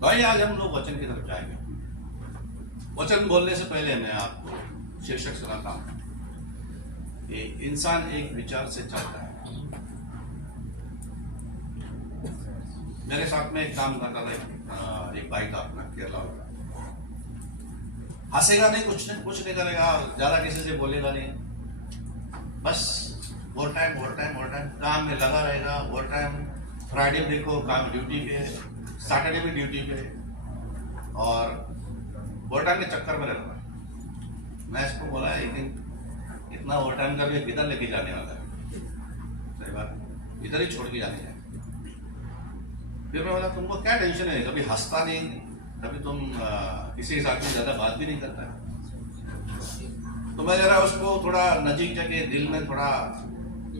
तो आइए आज हम लोग वचन की तरफ जाएंगे। वचन बोलने से पहले मैं आपको शीर्षक सुनाता हूं कि इंसान एक विचार से चलता है। मेरे साथ में एक काम करता था एक भाई था अपना केरला वाला। हंसेगा नहीं, कुछ नहीं करेगा, ज्यादा किसी से बोलेगा नहीं, बस ओवर टाइम काम में लगा रहेगा। ओवर टाइम फ्राइडे देखो काम ड्यूटी पे, सैटरडे भी ड्यूटी पे, और ओवर टाइम के चक्कर में रहता है। मैं इसको बोला एक दिन इतना ओवर टाइम करके किधर लेके जाने वाला है, सही बात इधर ही छोड़ के जाने जाए। फिर मैं बोला तुमको क्या टेंशन है, कभी हंसता नहीं, कभी तुम किसी के साथ में ज्यादा बात भी नहीं करता है। तो मैं जरा उसको थोड़ा नजीक जाके दिल में थोड़ा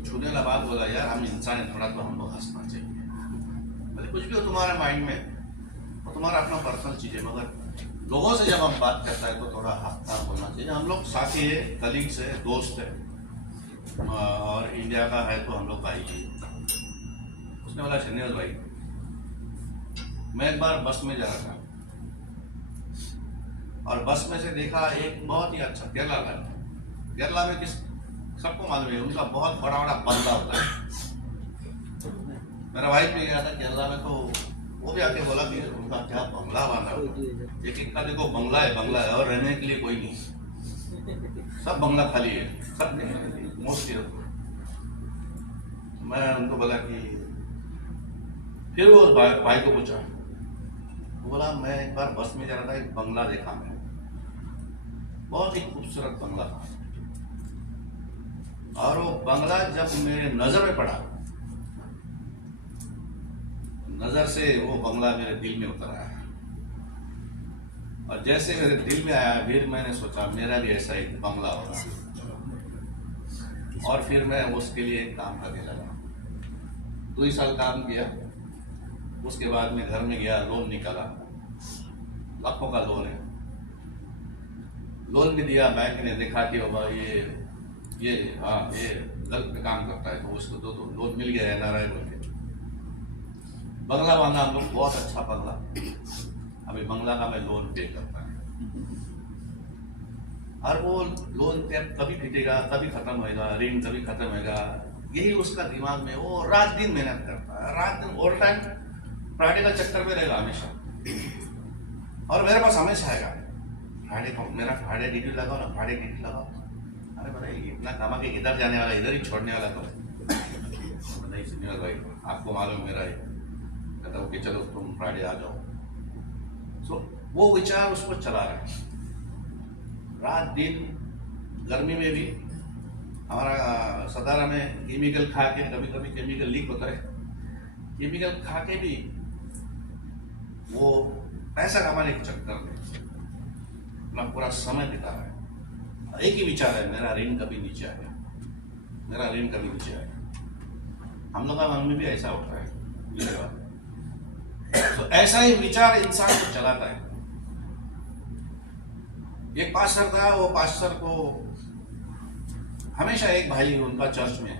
छूने वाला बात बोला, यार हम इंसान है, थोड़ा तो हमको हंसना चाहिए। मतलब कुछ भी हो तुम्हारे माइंड में और तुम्हारा अपना पर्सनल चीज है, मगर लोगों से जब हम बात करता है तो थोड़ा हंसना बोलना चाहिए। हम लोग साथी है, कलीग्स है, दोस्त है, और इंडिया का है तो हम लोग भाई है। उसने बोला शनिवार भाई, मैं एक बार बस में जा रहा था और बस में से देखा एक बहुत ही अच्छा केरला में किस सबको मालूम है उनका बहुत बड़ा बड़ा बंगला होता है। मेरा भाई भी गया था केरला में, तो वो भी आके बोला कि उनका क्या बंगला बना है। एक का देखो बंगला है और रहने के लिए कोई नहीं, सब बंगला खाली है, सब मोस्टली। मैं उनको बोला कि फिर वो भाई को पूछा, बोला मैं एक बार बस में जा रहा था, एक बंगला देखा मैंने, बहुत ही खूबसूरत बंगला था, और वो बंगला जब मेरे नजर में पड़ा, नजर से वो बंगला मेरे दिल में उतर आया, और जैसे मेरे दिल में आया फिर मैंने सोचा मेरा भी ऐसा एक बंगला होगा, और फिर मैं उसके लिए काम करने लगा। 2 साल काम किया, उसके बाद में घर में गया, लोन निकाला, लाखों का लोन है, लोन भी दिया। बैंक ने देखा कि बाबा ये गलत पे काम करता है, तो उसको दो लोन मिल गया NRI बोल के। बंगला बांधा हम लोग, बहुत अच्छा बंगला। अभी बंगला का मैं लोन पे करता है, और वो लोन कभी फिटेगा, कभी खत्म होएगा, ऋण कभी खत्म होएगा, यही उसका दिमाग में। वो रात दिन मेहनत करता है, रात दिन ओवर टाइम फ्राइडे का चक्कर में रहेगा हमेशा, और मेरे पास हमेशा आएगा फ्राइडे को, मेरा फ्राइडे ड्यूटी लगाओ ना, फ्राइडे ड्यूटी लगाओ। अरे भाई इतना कमा के इधर जाने वाला, इधर ही छोड़ने वाला तो नहीं। सुनिए भाई, आपको मालूम मेरा है, कहता हूँ कि चलो तुम फ्राइडे आ जाओ। सो वो विचार उसको चला रहा है रात दिन। गर्मी में भी हमारा सतारा में केमिकल खा के, कभी कभी केमिकल लीक होता है, केमिकल खा के भी वो पैसा कमाने के चक्कर में अपना पूरा समय बिता रहा है। एक ही विचार है, मेरा ऋण कभी नीचे आएगा, मेरा ऋण कभी नीचे आएगा। हम लोग का मन में भी ऐसा होता है, तो ऐसा ही विचार इंसान को चलाता है। एक पास्टर था, वो पास्टर को हमेशा एक भाई उनका चर्च में,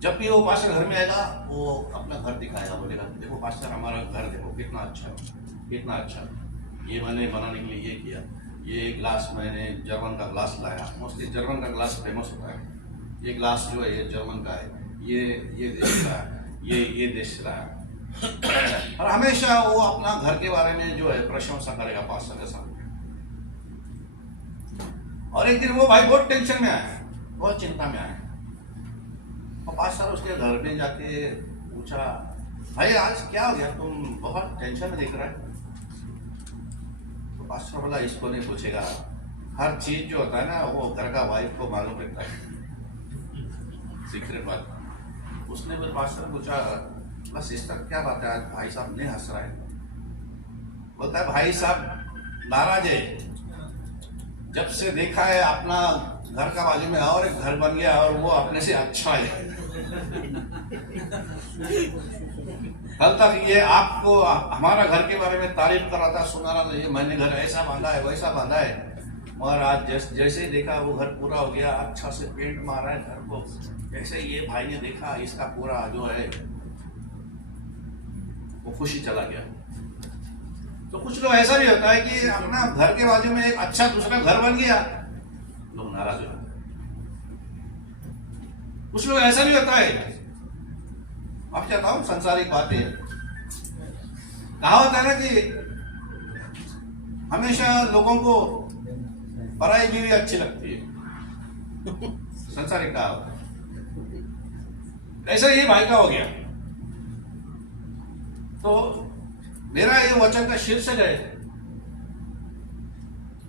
जब भी वो पास्टर घर में आएगा वो अपना घर दिखाएगा, बोलेगा देखो पास्टर हमारा घर देखो कितना अच्छा, कितना अच्छा, ये मैंने बनाने के लिए ये किया, ये ग्लास मैंने जर्मन का ग्लास लाया। मोस्टली जर्मन का ग्लास फेमस होता है, ये ग्लास जो है ये जर्मन का है, ये देश का है, ये देश का है। और हमेशा वो अपना घर के बारे में जो है प्रशंसा करेगा पास्टर के सामने। और एक दिन वो भाई बहुत टेंशन में आया, बहुत चिंता में आया, और पास्टर उसके घर में जाके पूछा, भाई आज क्या हो गया, तुम बहुत टेंशन में दिख रहा है। तो पास्टर बोला इसको नहीं पूछेगा, हर चीज जो होता है ना वो घर का वाइफ को मालूम रहता है, सीक्रेट बात। उसने फिर पास्टर पूछा, बस इस तक क्या बात है, आज भाई साहब नहीं हंस रहा है। बोलता है भाई साहब नाराज है, जब से देखा है अपना घर का बाजू में और एक घर बन गया और वो अपने से अच्छा है। कल तक ये आपको हमारा घर के बारे में तारीफ कर रहा था, सुना रहा था, ये मैंने घर ऐसा बांधा है वैसा बांधा है, मगर आज जैसे ही देखा वो घर पूरा हो गया, अच्छा से पेंट मारा है घर को, जैसे ये भाई ने देखा इसका पूरा जो है वो खुशी चला गया। तो कुछ लोग ऐसा भी होता है कि अपना घर के बाजू में एक अच्छा दूसरा घर बन गया, लोग नाराज हो जाते हैं। कुछ लोग ऐसा भी होता है, आप चाहता हूं संसारिक बातें, कहा होता है ना कि हमेशा लोगों को पराई बीवी अच्छी लगती है, संसारिक कहा होता है। ऐसा ही भाई का हो गया। तो मेरा ये वचन का शीर्षक है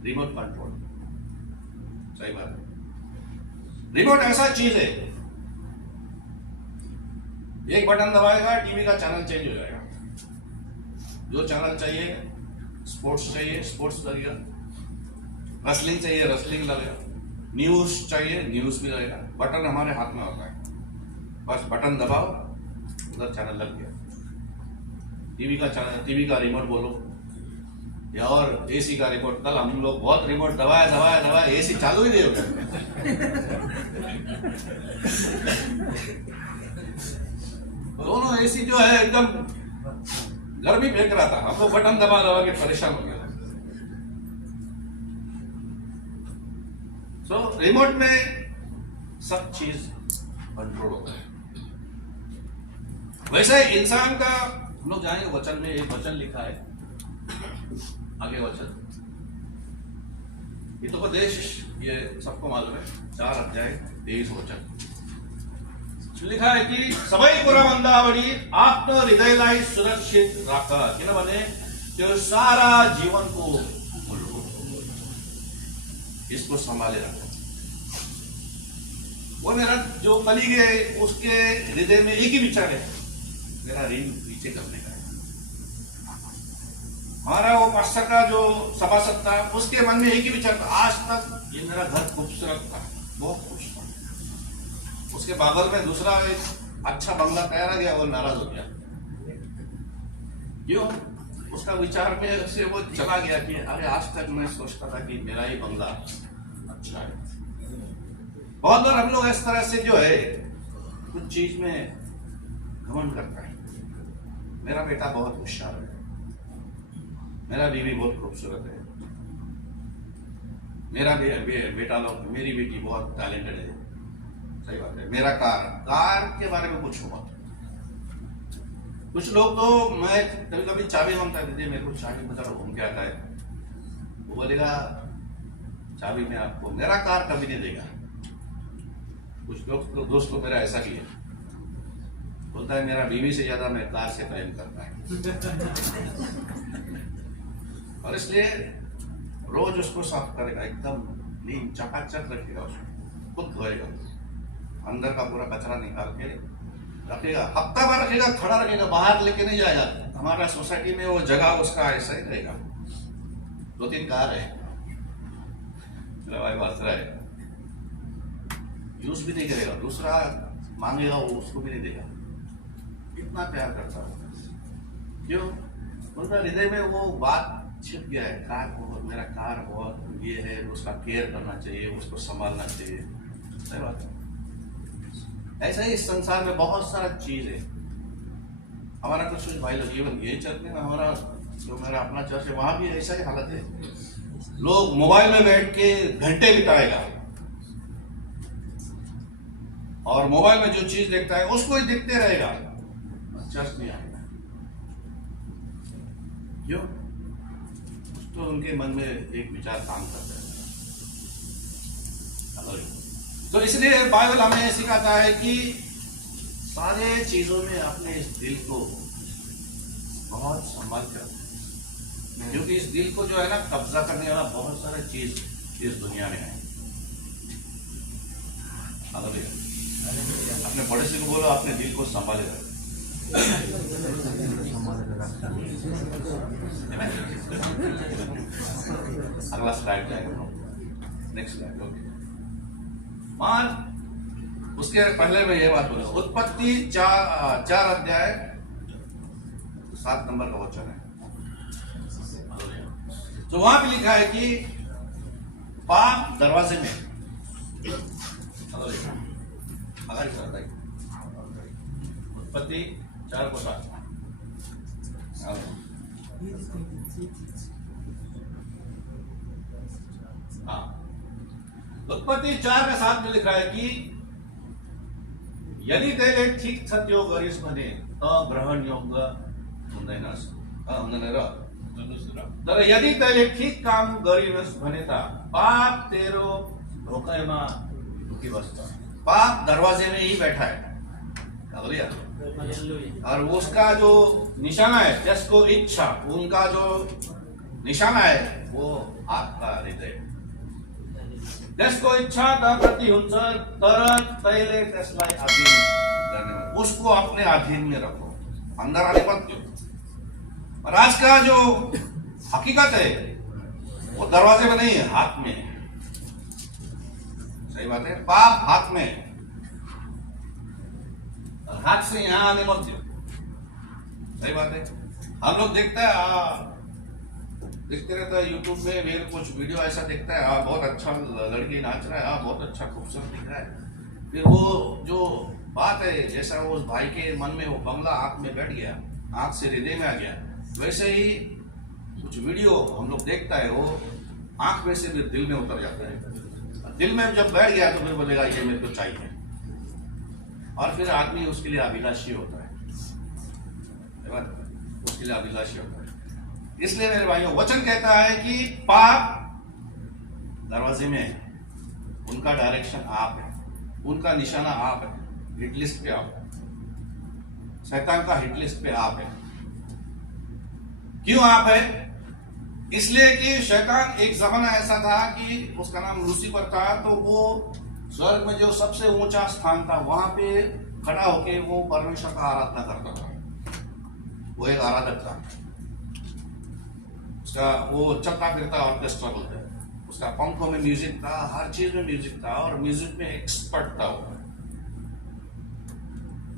रिमोट कंट्रोल। सही बात है, रिमोट ऐसा चीज है, एक बटन दबाएगा टीवी का चैनल चेंज हो जाएगा, जो चैनल चाहिए, स्पोर्ट्स चाहिए स्पोर्ट्स लगेगा, रेसलिंग चाहिए रेसलिंग लगेगा, न्यूज चाहिए न्यूज भी लगेगा। बटन हमारे हाथ में होता है, बस बटन दबाओ उधर चैनल लग गया। टीवी का चैनल, टीवी का रिमोट बोलो, या और एसी का रिमोट। कल हम लोग बहुत रिमोट दबाया एसी चालू ही नहीं हो गया। दोनों एसी जो है एकदम गर्मी फेंक रहा था, हम लोग बटन दबा के परेशान हो गया। तो रिमोट में सब चीज कंट्रोल होता है। वैसे इंसान का, हम लोग जाएंगे वचन में, एक वचन लिखा है आगे वचन, ये तो उपदेश, ये सबको मालूम है, 4 अध्याय 23 वचन लिखा है कि सबै कुरा भन्दा बढी आफ्नो हृदयलाई सुरक्षित राख, किनभने त्यो सारा जीवनको मूल हो, इसको संभाले रखो। वो मेरा जो कली गए उसके हृदय में एक ही विचार है, मेरा ऋण पीछे करने का है। हमारा वो पास्टर का जो सभासद था, उसके मन में एक ही विचार था, आज तक ये मेरा घर खूबसूरत था, बहुत खुश था। उसके बागल में दूसरा एक अच्छा बंगला तैयार आ गया, वो नाराज हो गया। क्यों? उसका विचार में से वो चला गया कि अरे आज तक मैं सोचता था कि मेरा ही बंगला अच्छा है। बहुत बार हम लोग इस तरह से जो है कुछ चीज में घमंड करता है। मेरा बेटा बहुत होशियार है, मेरा बीवी बहुत खूबसूरत है, मेरा बेटा लोग, मेरी बेटी बहुत टैलेंटेड है। सही बात है। मेरा कार के बारे में पूछो मत। कुछ लोग तो, मैं कभी कभी चाबी मांगता है, दीदी मेरे को चाबी बता, घूम के आता है, वो बोलेगा चाबी में आपको, मेरा कार कभी नहीं देगा। कुछ लोग तो दोस्त लोग मेरा ऐसा भी है, बोलता है मेरा बीवी से ज्यादा मैं कार से प्रेम करता है। और इसलिए रोज उसको साफ करेगा, एकदम क्लीन चकाचक रखेगा, उसको खुद धोएगा, अंदर का पूरा कचरा निकाल के रखेगा, हफ्ता भर रखेगा, खड़ा रखेगा, बाहर लेके नहीं जाएगा। हमारा सोसाइटी में वो जगह उसका ऐसा ही रहेगा। 2-3 कार है, मेरा भाई बासरा है, यूज भी नहीं करेगा, दूसरा मांगेगा वो उसको भी नहीं देगा। कितना प्यार करता है, क्यों? उनका हृदय में वो बात छिप गया है, कार बहुत, मेरा कार बहुत ये है, उसका केयर करना चाहिए, उसको संभालना चाहिए। सही बात है। ऐसा ही इस संसार में बहुत सारा चीज है। हमारा कुछ भाई लोग, इवन यही चर्च में, हमारा जो मेरा अपना चर्च है, वहां भी ऐसा ही हालत है। लोग मोबाइल में बैठ के घंटे बिताएगा और मोबाइल में जो चीज देखता है उसको ही देखते रहेगा, चर्च नहीं आएगा। क्यों? तो उनके मन में एक विचार काम करता है। तो इसलिए बाइबल हमें सिखाता है कि सारे चीजों में अपने इस दिल को बहुत संभाल कर, क्योंकि इस दिल को जो है ना कब्जा करने वाला बहुत सारे चीज इस दुनिया में है। अपने बड़े से को बोलो अपने दिल को संभाले रखो। अगला स्लाइड जाएगा, नेक्स्ट स्लाइड। ओके, मान उसके पहले में यह बात बोला, उत्पत्ति 4 अध्याय 7 नंबर का वचन है। तो वहां भी लिखा है कि पाप दरवाजे में, उत्पत्ति 4:7। हाँ, उत्पत्ति 4:7 में लिखा है कि यदि तेले ठीक सत्यो गरिस भने त ग्रहण योग्य हुँदैनस् तर यदि तैले ठीक काम गरिनस् भने त पाप तेरो ढोकामा ढुकिबस्छ। पाप दरवाजे में ही बैठा है, और उसका जो निशाना है, जिसको इच्छा, उनका जो निशाना है वो आपका हृदय। त्यसको इच्छा त कति हुन्छ तर तैले त्यसलाई अधीन गर्ने, उसको अपने अधीन में रखो, अंदर आने मत दो। और आज का जो हकीकत है वो दरवाजे में नहीं है, हाथ में है। सही बात है, पाप हाथ में है, और हाथ से यहां आने मत दो। सही बात है। हम लोग देखते हैं, देखते रहता है यूट्यूब में, मेरे कुछ वीडियो ऐसा देखता है, बहुत अच्छा लड़की नाच रहा है, बहुत अच्छा खूबसूरत दिख रहा है, फिर वो जो बात है, जैसा वो उस भाई के मन में वो बंगला आंख में बैठ गया, आंख से हृदय में आ गया, वैसे ही कुछ वीडियो हम लोग देखता है, वो आंख में से फिर दिल में उतर जाता है। दिल में जब बैठ गया तो फिर बोलेगा ये मेरे को चाहिए, और फिर आदमी उसके लिए अभिलाषी होता है, उसके लिए अभिलाषी होता है। इसलिए मेरे भाइयों, वचन कहता है कि पाप दरवाजे में है, उनका डायरेक्शन आप है, उनका निशाना आप है, हिट लिस्ट पे आप है, शैतान का हिट लिस्ट पे आप है। क्यों आप है? इसलिए कि शैतान एक जमाना ऐसा था कि उसका नाम लूसीफर था, तो वो स्वर्ग में जो सबसे ऊंचा स्थान था वहां पे खड़ा होके वो परमेश्वर का आराधना करता था। वो एक आराधक था, उसका वो चलता फिरता ऑर्केस्ट्रा बोलते हैं, उसका पंखों में म्यूजिक था, हर चीज में म्यूजिक था, और म्यूजिक में एक्सपर्ट था वो।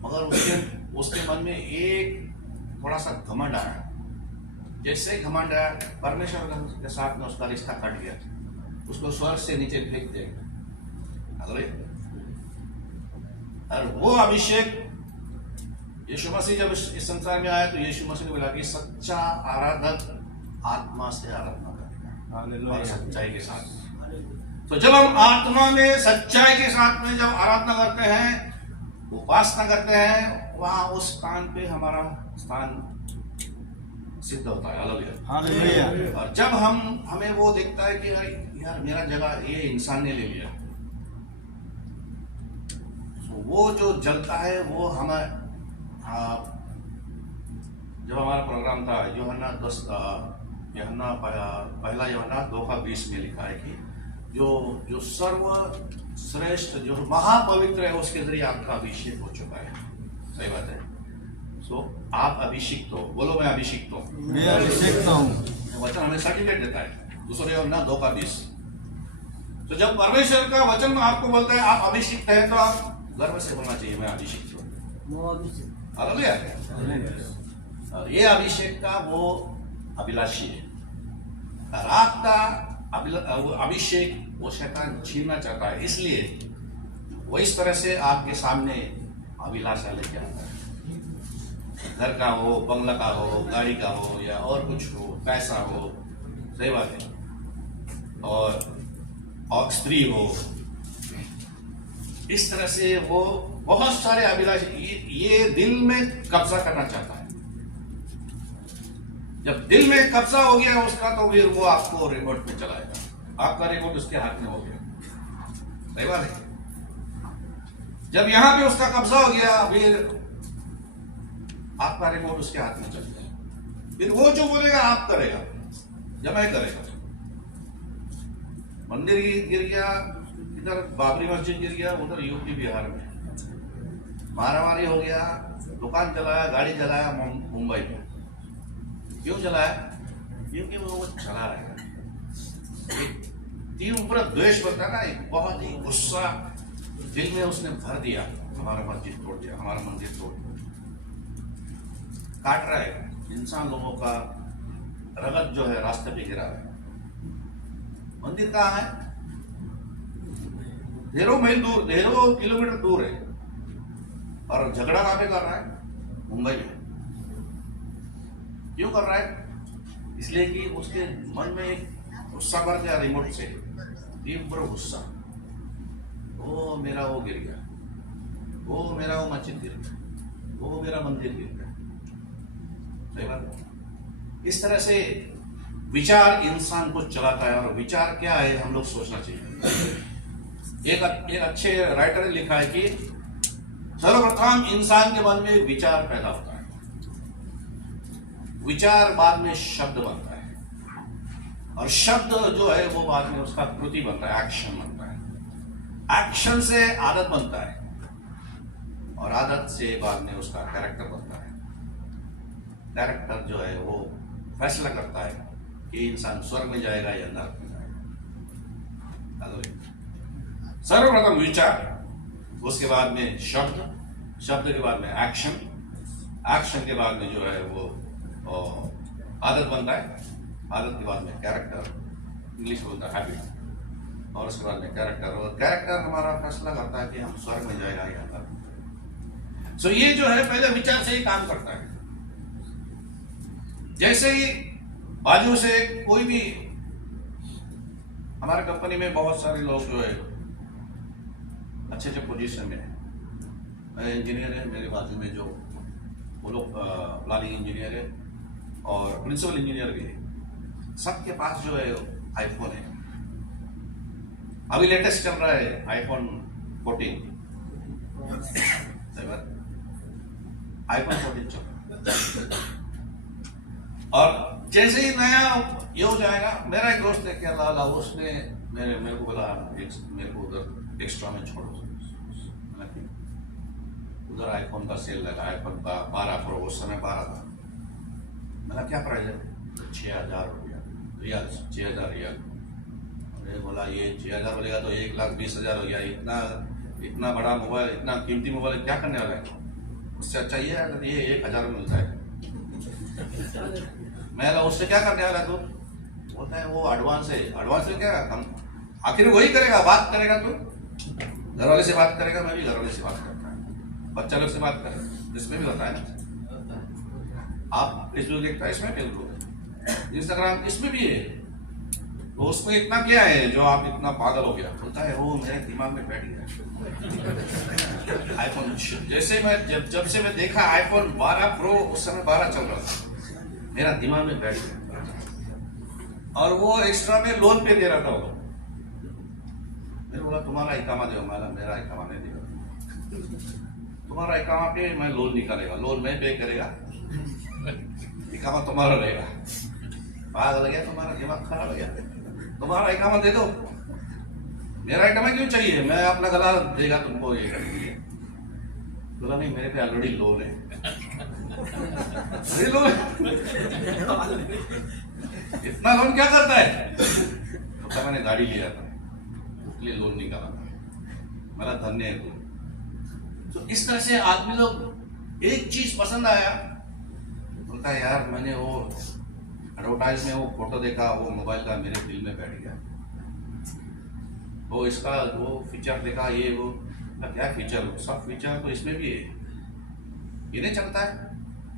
मगर उसके मन में एक थोड़ा सा घमंड आया। जैसे ही घमंड आया, परमेश्वर के साथ में उसका रिश्ता कट गया, उसको स्वर्ग से नीचे फेंक दिया। और वो अभिषेक, यीशु मसीह जब इस संसार में आया तो यीशु मसीह ने बोला कि सच्चा आराधक आत्मा से आराधना करेगा और सच्चाई के साथ। तो जब हम आत्मा में सच्चाई के साथ में जब आराधना करते हैं, उपासना करते हैं, वहां उस स्थान पे हमारा स्थान सिद्ध होता है। हालेलुया। और जब हमें वो देखता है कि यार मेरा जगह ये इंसान ने ले लिया, तो वो जो जलता है वो हमें, जब हमारा प्रोग्राम था पहला यूहन्ना 2:20 में लिखा है कि जो सर्वश्रेष्ठ, जो महापवित्र है, उसके जरिए आपका अभिषेक हो चुका है। सही बात है। सो आप अभिषिक्त हो, बोलो मैं अभिषिक्त हूँ, मैं अभिषिक्त हूँ। वचन हमें सर्टिफिकेट देता है, 2 यूहन्ना 2:20। तो जब परमेश्वर का वचन आपको बोलता है आप अभिषिक्त है, तो आप गर्व से बोलना चाहिए मैं अभिषिक्त हूँ। हालेलुया। और ये अभिषेक का वो अभिलाषी है, और आपका अभिषेक वो शैतान छीनना चाहता है, इसलिए वो इस तरह से आपके सामने अभिलाषा लेके आता है। घर का हो, बंगला का हो, गाड़ी का हो, या और कुछ हो, पैसा हो, सही बात है, और स्त्री हो, इस तरह से वो बहुत सारे अभिलाषी ये दिल में कब्जा करना चाहता है। जब दिल में कब्जा हो गया उसका, तो फिर वो आपको रिमोट में चलाएगा, आपका रिमोट उसके हाथ में हो गया। सही बात है। जब यहां पे उसका कब्जा हो गया, फिर आपका रिमोट उसके हाथ में चल गया, फिर वो जो बोलेगा आप करेगा, जमा करेगा। मंदिर गिर गया, इधर बाबरी मस्जिद गिर गया, उधर यूपी बिहार में मारामारी हो गया, दुकान चलाया, गाड़ी चलाया मुंबई में। क्यों चलाया? क्योंकि वो चला रहा है। तीन पूरा द्वेष बनता ना, एक बहुत ही गुस्सा दिल में उसने भर दिया, हमारा मस्जिद तोड़ दिया, हमारा मंदिर तोड़ दिया, काट रहा है इंसान लोगों का रगत जो है रास्ते पे गिरा है। मंदिर कहाँ है? ढेरों मील दूर, ढेरों किलोमीटर दूर है, और झगड़ा कहाँ पे कर रहा है? मुंबई में। क्यों कर रहा है? इसलिए कि उसके मन में एक गुस्सा भर गया रिमोट से, तीव्र गुस्सा। वो मेरा वो गिर गया, वो मेरा वो मस्जिद गिर गया, वो मेरा मंदिर गिर गया। सही बात। इस तरह से विचार इंसान को चलाता है। और विचार क्या है हम लोग सोचना चाहिए। एक अच्छे राइटर ने लिखा है कि सर्वप्रथम इंसान के मन में विचार पैदा होता है, विचार बाद में शब्द बनता है, और शब्द जो है वो बाद में उसका कृति बनता है, एक्शन बनता है, एक्शन से आदत बनता है, और आदत से बाद में उसका कैरेक्टर बनता है। कैरेक्टर जो है वो फैसला करता है कि इंसान स्वर्ग में जाएगा या नरक में जाएगा। सर्वप्रथम विचार, उसके बाद में शब्द, शब्द के बाद में एक्शन, एक्शन के बाद में जो है वो आदत बनता है, आदत के बाद में कैरेक्टर, इंग्लिश में बोलता है हैबिट, और उसके बाद में कैरेक्टर, और कैरेक्टर हमारा फैसला करता है कि हम स्वर्ग में जाएगा या नरक। सो ये जो है पहले विचार से ही काम करता है। जैसे ही बाजू से कोई भी, हमारे कंपनी में बहुत सारे लोग जो है अच्छे अच्छे पोजीशन में है। इंजीनियर है मेरे बाजू में, जो वो लोग प्लानिंग इंजीनियर है और प्रिंसिपल इंजीनियर भी है। सबके पास जो है आईफोन है। अभी लेटेस्ट चल रहा है आईफोन 14, आईफोन 14 चल रहा है। और जैसे ही नया ये हो जाएगा, मेरा एक दोस्त है क्या लाला, उसने मेरे को बोला मेरे को उधर एक्स्ट्रा में छोड़ो, उधर आईफोन का सेल लगा, आईफोन का 12 प्रो, उस समय 12 था। मैंने क्या प्राइस है? 6,000 रियाल, 6,000 रियाल। मैंने बोला ये 6,000 बोलेगा तो 1,20,000 हो गया। इतना बड़ा मोबाइल, इतना कीमती मोबाइल क्या करने वाला है? उससे अच्छा ये है अगर ये 1,000 में मिलता है। मैं उससे क्या करने वाला तू? बोलता है वो एडवांस है। एडवांस में क्या, हम आखिर वही करेगा, बात करेगा, तू घर वाले से बात करेगा, मैं भी घर वाले से बात करता है, बच्चा लोग से बात करें, इसमें भी होता है ना। आप फेसबुक देखता है, इसमें फेसबुक, इंस्टाग्राम इसमें भी है। तो उसमें इतना क्या है जो आप इतना पागल हो गया? बोलता है वो मेरे दिमाग में बैठ गया आईफोन। जैसे मैं जब से मैं देखा आईफोन 12 प्रो, उस समय 12 चल रहा था, मेरा दिमाग में बैठ गया। और वो एक्स्ट्रा में लोन पे दे रहा था वो। मैंने बोला तुम्हारा इकामा दो। मेरा इकामा नहीं देगा, तुम्हारा इकामा पे मैं लोन निकालेगा, लोन मैं पे करेगा, इकामा तुम्हारा रहेगा। पागल गया, तुम्हारा दिमाग खराब हो गया, तुम्हारा इकामा दे दो, मेरा इकामा क्यों चाहिए? मैं अपना गला देगा तुमको ये करेंगे। बोला नहीं, मेरे पे ऑलरेडी लोन है। इतना लोन क्या करता है? तो मैंने गाड़ी लिया था, इसलिए लोन निकाला था, मेरा धन्य है तू। तो इस तरह से आदमी लोग, एक चीज पसंद आया, बोलता है यार मैंने वो एडवर्टाइज में वो फोटो देखा, वो मोबाइल का मेरे दिल में बैठ गया, वो इसका वो फीचर देखा, ये वो क्या फीचर, सब फीचर तो इसमें भी है, ये नहीं चलता है?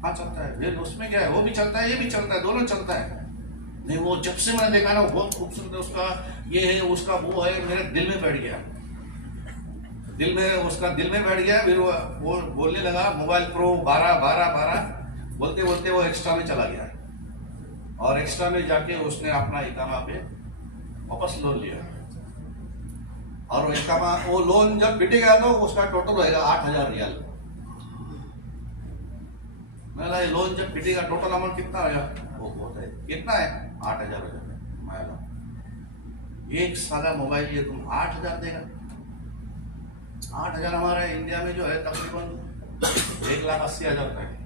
हाँ चलता है। फिर उसमें क्या है? वो भी चलता है, ये भी चलता है, दोनों चलता है। नहीं, वो जब से मैंने देखा ना, वो बहुत खूबसूरत है, उसका ये है, उसका वो है, मेरे दिल में बैठ गया, दिल में, उसका दिल में बैठ गया। फिर वो बोलने लगा मोबाइल प्रो 12 बोलते बोलते वो एक्स्ट्रा में चला गया, और एक्स्ट्रा में जाके उसने अपना इकामा पे वापस लोन लिया, और वो इकामा, वो लोन जब बिटेगा तो उसका टोटल होगा 8,000 रियाल। मेरा लोन जब पिटेगा टोटल अमाउंट कितना होगा? वो बहुत है। कितना है? 8,000 हो जाएगा। एक सादा मोबाइल लिए तुम 8,000 देगा? 8,000 हमारे इंडिया में जो है तकरीबन 1,80,000 का है।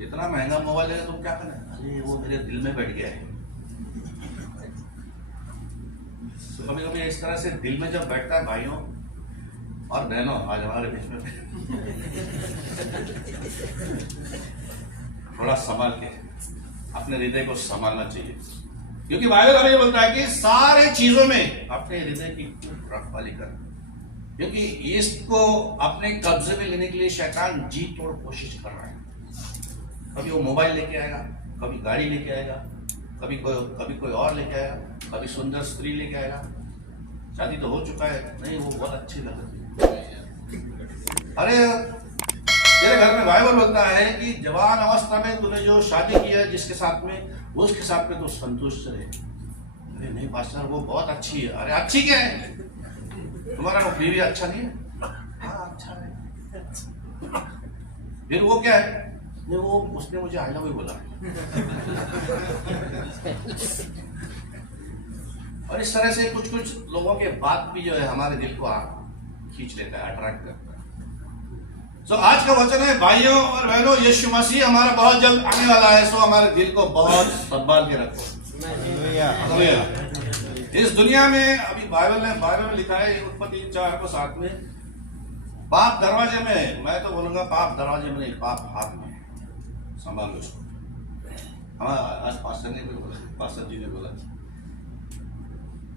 इतना महंगा मोबाइल लेगा तुम क्या करना? अरे वो मेरे दिल में बैठ गया है। तो कभी कभी इस तरह से दिल में जब बैठता है भाइयों और बहनों, आज हमारे बीच में थोड़ा संभाल के अपने हृदय को संभालना चाहिए, क्योंकि बाइबल हमें बोलता है कि सारे चीजों में अपने हृदय की रखवाली कर, क्योंकि इसको अपने कब्जे में लेने के लिए शैतान जी तोड़ कोशिश कर रहा है। कभी वो मोबाइल लेके आएगा, कभी गाड़ी लेके आएगा, कभी कोई और लेके आएगा, कभी सुंदर स्त्री लेके आएगा। शादी तो हो चुका है, नहीं वो बहुत अच्छी लगती है। अरे तेरे घर में बाइबल बोलता है कि जवान अवस्था में तूने जो शादी किया जिसके साथ में, वो उसके साथ में तो संतुष्ट रहे। अरे नहीं पास्टर वो बहुत अच्छी है। अरे अच्छी क्या है, तुम्हारा वो बीवी अच्छा नहीं है? हाँ अच्छा है। फिर वो क्या है? नहीं वो उसने मुझे आई लव यू बोला। और इस तरह से कुछ कुछ लोगों के बात भी जो है हमारे दिल को खींच लेता है, अट्रैक्ट करता है। सो आज का वचन है भाइयों और बहनों, यीशु मसीह हमारा बहुत जल्द आने वाला है। सो हमारे दिल को बहुत संभाल के रखो। इस दुनिया में अभी बाइबल में लिखा है उत्पत्ति 4 को 7 में, पाप दरवाजे में, मैं तो बोलूंगा पाप दरवाजे में नहीं, पाप हाथ में। संभालो उसको। हमारा आज पास्टर ने भी बोला, पास्टर जी ने बोला,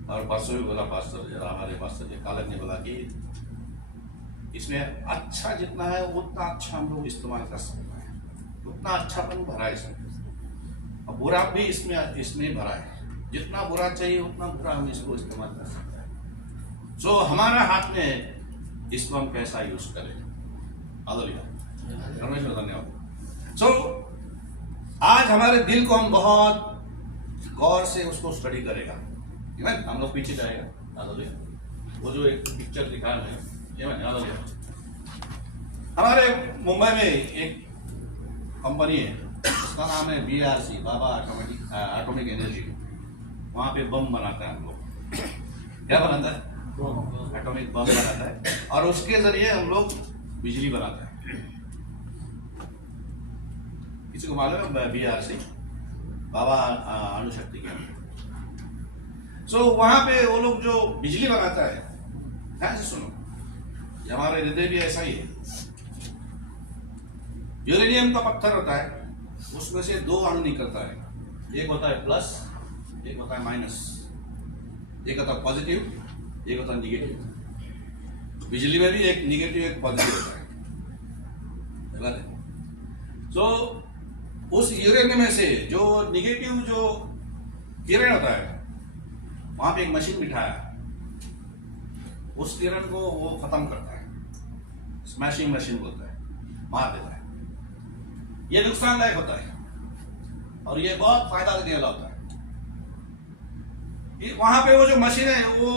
और परसों भी बोला पास्टर, हमारे पास्टर जी कालक ने बोला कि इसमें अच्छा जितना है उतना अच्छा हम लोग इस्तेमाल कर सकते हैं, उतना अच्छापन भरा है इसमें, और बुरा भी इसमें भरा है। जितना बुरा चाहिए उतना बुरा हम इसको इस्तेमाल कर सकते हैं। सो हमारा हाथ में इसको हम कैसा यूज करें। हालेलुया, परमेश्वर धन्यवाद। सो आज हमारे दिल को हम बहुत गौर से उसको स्टडी करेगा। हम लोग पीछे जाएगा। हालेलुया, वो जो एक पिक्चर दिखा रहे हैं, हमारे मुंबई में एक कंपनी है, उसका नाम है BRC, बाबा एटॉमिक एनर्जी। वहाँ पे बम बनाता है हम लोग। क्या बनाता है? एटॉमिक बम बनाता है, और उसके जरिए हम लोग बिजली बनाते हैं। किसी को मालूम है BRC, बाबा अणुशक्ति केंद्र। सो वहाँ पे वो लोग जो बिजली बनाता है, ध्यान से सुनो, हमारे हृदय भी ऐसा ही है। यूरेनियम का पत्थर होता है, उसमें से 2 अणु निकलता है, एक होता है प्लस, एक होता है माइनस, एक होता है पॉजिटिव, एक होता है निगेटिव। बिजली में भी एक निगेटिव एक पॉजिटिव होता है। तो उस यूरेनियम में से जो निगेटिव जो किरण होता है, वहां पे एक मशीन बिठाया, उस किरण को वो खत्म करता है, स्मैशिंग मशीन बोलता है, मार देता है। ये नुकसानदायक होता है और ये बहुत फायदा देने वाला होता है। वहां पे वो जो मशीन है वो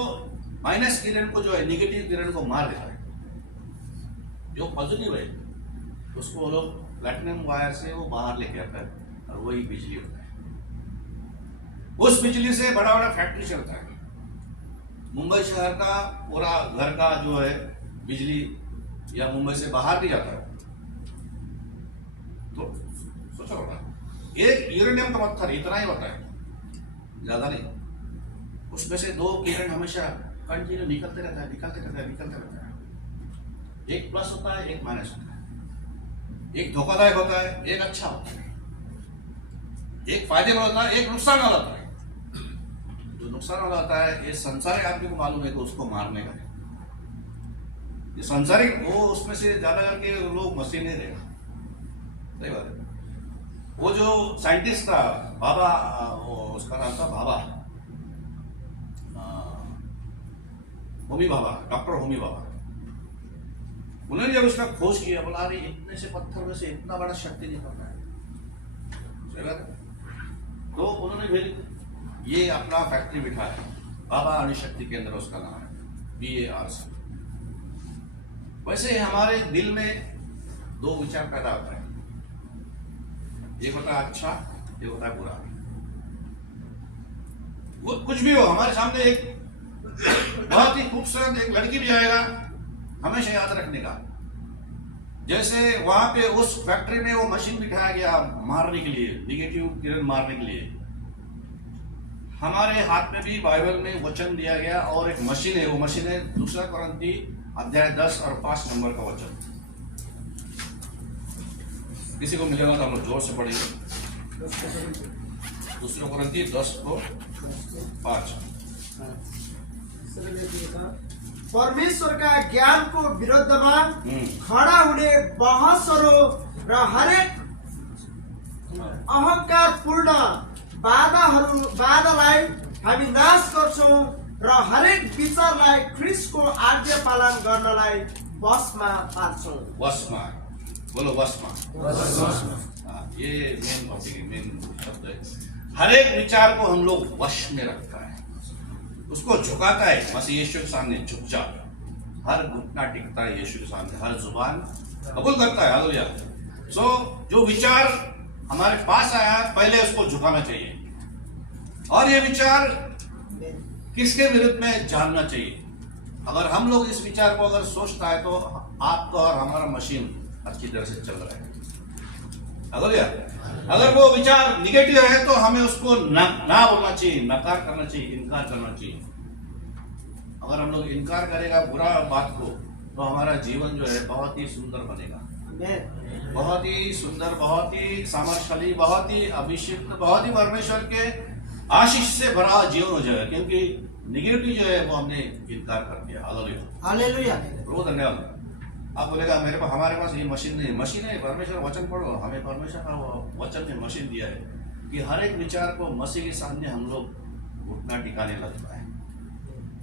माइनस किरण को जो है, निगेटिव किरण को मार देता है। जो पॉजिटिव है उसको वो लोग प्लैटिनम वायर से वो बाहर लेके आता है, और वही बिजली होता है। उस बिजली से बड़ा बड़ा फैक्ट्री चलता है। मुंबई शहर का पूरा घर का जो है बिजली या मुंबई से बाहर भी जाता है। तो सोचो होगा, एक यूरेनियम का पत्थर इतना ही होता है, ज्यादा नहीं। उसमें से 2 किरण हमेशा कंटिन्यू निकलते रहता है। एक प्लस होता है, एक माइनस होता है। एक धोखादायक होता है, एक अच्छा होता है। एक फायदेमंद होता है, एक नुकसान वाला होता है। जो नुकसान वाला होता है, ये संसारिक आदमी को मालूम है तो उसको मारने का है। ये संसारिक वो उसमें से ज्यादा करके लोग मसीह नहीं रहेगा। सही बात है। वो जो साइंटिस्ट था बाबा, वो उसका नाम था बाबा होमी बाबा, डॉक्टर होमी बाबा। उन्होंने जब उसका खोज किया, बोला अरे इतने से पत्थर में से इतना बड़ा शक्ति निकलता है। सही बात है। तो उन्होंने फिर ये अपना फैक्ट्री बिठाया, बाबा अणुशक्ति केंद्र उसका नाम है, BARC। वैसे हमारे दिल में 2 विचार पैदा होता है, एक होता है अच्छा, एक होता है बुरा। वो कुछ भी हो, हमारे सामने एक बहुत ही खूबसूरत एक लड़की भी आएगा, हमेशा याद रखने का। जैसे वहां पे उस फैक्ट्री में वो मशीन बिठाया गया मारने के लिए, निगेटिव किरण मारने के लिए। हमारे हाथ में भी बाइबल में वचन दिया गया, और एक मशीन है, वो मशीन है 2 कोरिन्थी अध्याय 10 और 5 नंबर का वचन। किसी को मिलेगा तो हम लोग जोर से पढ़ेंगे। 2 कोरिन्थी 10 को 5। परमेश्वर का ज्ञान को विरुद्धमा खड़ा हुने बहसहरू र हरेक अहंकारपूर्ण बाधालाई हामी नाश गर्छौं र हरेक विचारलाई ख्रीष्टको आज्ञा पालन गर्नलाई वशमा पार्छौं। वशमा, बोलो वशमा। ये मेन टॉपिक, मेन शब्द है। हर एक विचार को हम लोग वश में रखता है, उसको झुकाता है मसीह यीशु के सामने, झुक जाता, हर घुटना टिकता है यीशु के सामने, हर जुबान कबूल करता है। हालेलुया। सो जो विचार हमारे पास आया पहले उसको झुकाना चाहिए, और ये विचार किसके विरुद्ध में जानना चाहिए। अगर हम लोग इस विचार को अगर सोचता है तो आपका और हमारा मशीन अच्छी तरह से चल रहा है। अगर वो विचार निगेटिव है तो हमें उसको ना बोलना चाहिए, नकार करना चाहिए, इनकार करना चाहिए। अगर हम लोग इनकार करेगा बुरा बात को तो हमारा जीवन जो है बहुत ही सुंदर बनेगा, बहुत ही सुंदर, बहुत ही सामर्थ्यशाली, बहुत ही अभिषिक्त, बहुत ही परमेश्वर के आशीष से भरा जीवन हो जाएगा, क्योंकि निगेटिव जो है वो हमने इनकार कर दिया। हालेलुया। बहुत धन्यवाद। आप बोलेगा मेरे पास, हमारे पास ये मशीन नहीं, मशीन है परमेश्वर वचन पढ़ो। हमें परमेश्वर का वचन में मशीन दिया है कि हर एक विचार को मसीह के सामने हम लोग घुटना टिकाने लगता है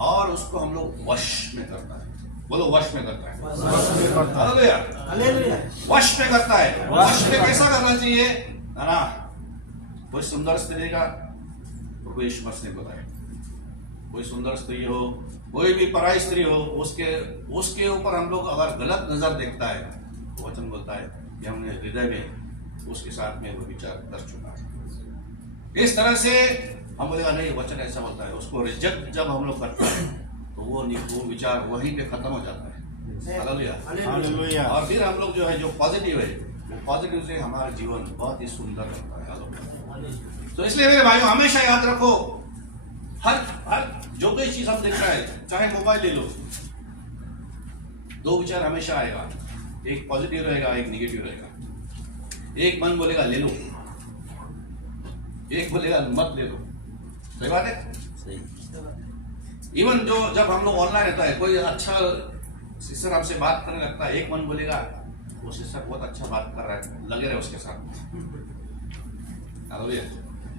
और उसको हम लोग वश में करता है। बोलो वश में करता है। हालेलुया। वश में करता है। वश में कैसा करना चाहिए ना? कोई सुंदर स्त्री का प्रभु यीशु मसीह ने बताया, कोई सुंदर स्त्री हो, कोई भी पराई स्त्री हो, उसके ऊपर हम लोग अगर गलत नजर देखता है तो वचन बोलता है कि हमने हृदय में उसके साथ में वो विचार कर चुका है। इस तरह से हम बोलेगा नहीं, वचन ऐसा बोलता है, उसको रिजेक्ट जब हम लोग करते हैं तो वो विचार वहीं पे खत्म हो जाता है। हालेलुया। और फिर हम लोग जो है, जो पॉजिटिव है, वो पॉजिटिव से हमारा जीवन बहुत ही सुंदर रहता है। तो इसलिए मेरे भाइयों हमेशा याद रखो, हर जो कोई चीज हम देख रहे हैं, चाहे मोबाइल ले लो, दो विचार हमेशा आएगा, एक पॉजिटिव रहेगा, एक निगेटिव रहेगा। एक मन बोलेगा ले लो, एक बोलेगा मत ले लो। सही बात है। सही। इवन जो जब हम लोग ऑनलाइन रहता है, कोई अच्छा सिस्टर हमसे बात करने लगता है, एक मन बोलेगा वो सिस्टर बहुत अच्छा बात कर रहा है, लगे रहे उसके साथ।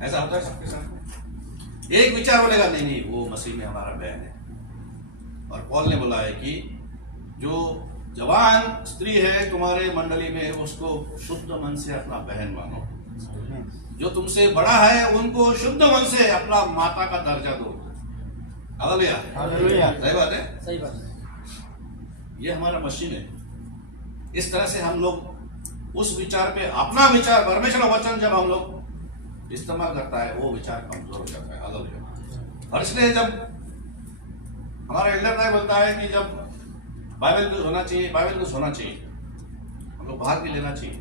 ऐसा होता है सबके साथ। एक विचार बोलेगा नहीं नहीं, वो मसीह में हमारा बहन है। और पौल ने बोला है कि जो जवान स्त्री है तुम्हारे मंडली में, उसको शुद्ध मन से अपना बहन मानो। जो तुमसे बड़ा है उनको शुद्ध मन से अपना माता का दर्जा दो। हालेलुया। सही बात है। सही बात है। ये हमारा मशीन है। इस तरह से हम लोग उस विचार पे अपना विचार, परमेश्वर का वचन जब हम लोग इस्तेमाल करता है, वो विचार कमजोर हो जाता है। हालेलुया। और इसलिए जब हमारा एल्डर भाई बोलता है कि जब बाइबल को होना चाहिए, बाइबल को होना चाहिए, हम लोग भाग भी लेना चाहिए,